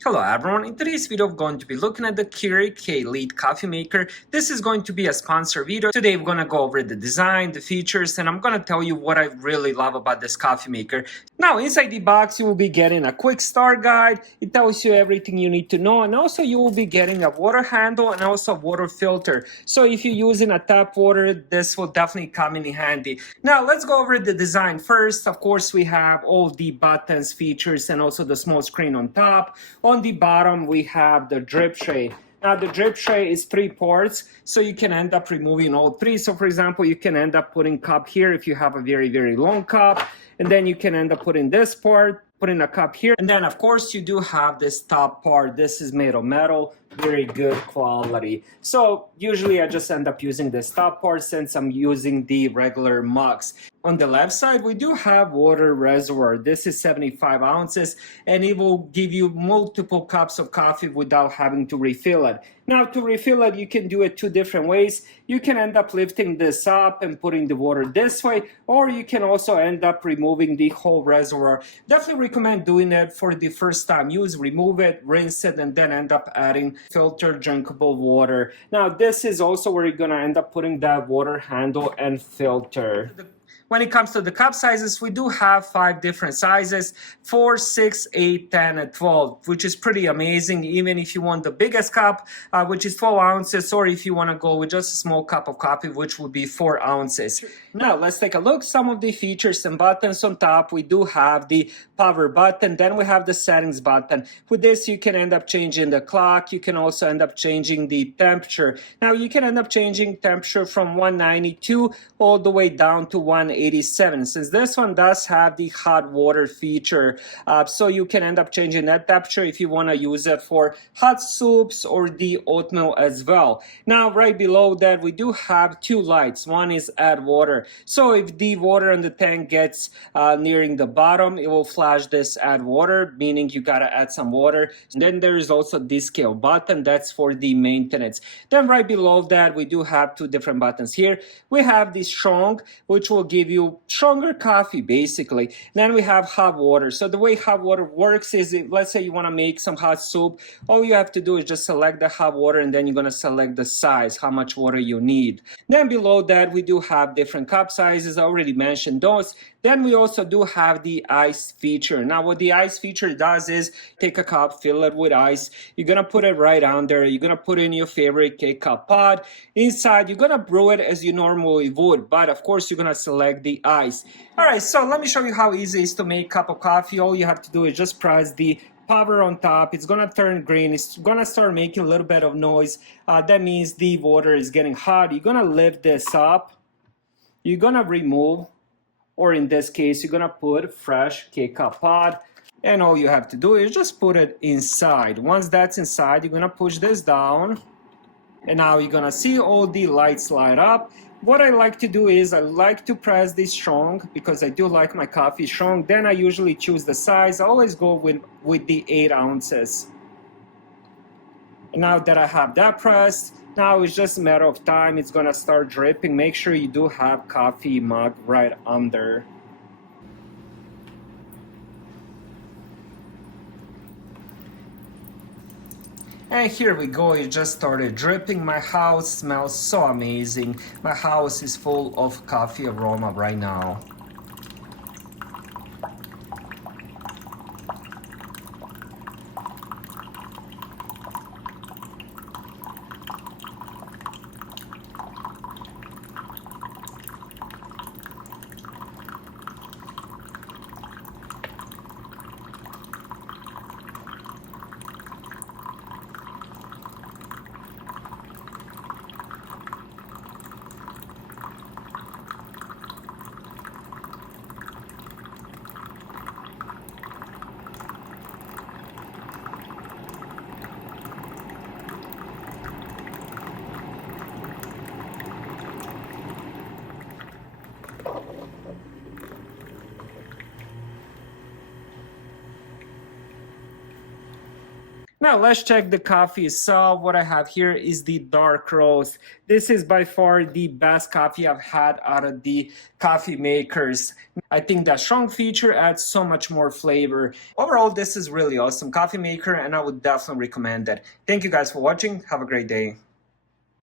Hello everyone, in today's video we're going to be looking at the Keurig K-Lead coffee maker. This is going to be a sponsor video. Today we're going to go over the design, the features, and I'm going to tell you what I really love about this coffee maker. Now inside the box you will be getting a quick start guide. It tells you everything you need to know, and also you will be getting a water handle and also a water filter. So if you're using a tap water, this will definitely come in handy. Now let's go over the design first. Of course we have all the buttons, features, and also the small screen on top. On the bottom, we have the drip tray. Now, the drip tray is 3 parts, so you can end up removing all 3. So, for example, you can end up putting cup here if you have a very, very long cup. And then you can end up putting this part, putting a cup here. And then, of course, you do have this top part. This is made of metal, very good quality. So, usually I just end up using this top part since I'm using the regular mugs. On the left side, we do have water reservoir. This is 75 ounces, and it will give you multiple cups of coffee without having to refill it. Now, to refill it, you can do it 2 different ways. You can end up lifting this up and putting the water this way, or you can also end up removing the whole reservoir. Definitely recommend doing it for the first time use. Remove it, rinse it, and then end up adding filtered drinkable water. Now, this is also where you're gonna end up putting that water handle and filter. When it comes to the cup sizes, we do have 5 different sizes, 4, 6, 8, 10, and 12, which is pretty amazing, even if you want the biggest cup, which is 12 ounces, or if you want to go with just a small cup of coffee, which would be 4 ounces. Now, let's take a look. Some of the features and buttons on top. We do have the power button, then we have the settings button. With this, you can end up changing the clock. You can also end up changing the temperature. Now, you can end up changing temperature from 192 all the way down to 187. Since this one does have the hot water feature, so you can end up changing that temperature if you want to use it for hot soups or the oatmeal as well. Now, right below that, we do have 2 lights. One is add water. So if the water in the tank gets nearing the bottom, it will flash this add water, meaning you gotta add some water. And then there is also this scale button, that's for the maintenance. Then right below that, we do have 2 different buttons here. We have the strong, which will give you stronger coffee basically. Then we have hot water. So the way hot water works is, if, let's say you want to make some hot soup, all you have to do is just select the hot water, and then you're going to select the size, how much water you need. Then below that, we do have different cup sizes. I already mentioned those. Then we also do have the ice feature. Now what the ice feature does is take a cup, fill it with ice. You're going to put it right on there. You're going to put in your favorite K-cup pod. Inside, you're going to brew it as you normally would, but of course you're going to select the ice. All right, so let me show you how easy it is to make a cup of coffee. All you have to do is just press the power on top. It's gonna turn green. It's gonna start making a little bit of noise. That means the water is getting hot. You're gonna lift this up. You're gonna remove, or in this case, you're gonna put fresh K-cup pod. And all you have to do is just put it inside. Once that's inside, you're gonna push this down. And now you're gonna see all the lights light up. What I like to do is I like to press this strong because I do like my coffee strong. Then I usually choose the size. I always go with the 8 ounces. And now that I have that pressed, now it's just a matter of time. It's gonna start dripping. Make sure you do have coffee mug right under. And here we go, it just started dripping. My house smells so amazing. My house is full of coffee aroma right now. Now let's check the coffee itself. What I have here is the dark roast. This is by far the best coffee I've had out of the coffee makers. I think that strong feature adds so much more flavor. Overall, this is really awesome coffee maker and I would definitely recommend it. Thank you guys for watching. Have a great day.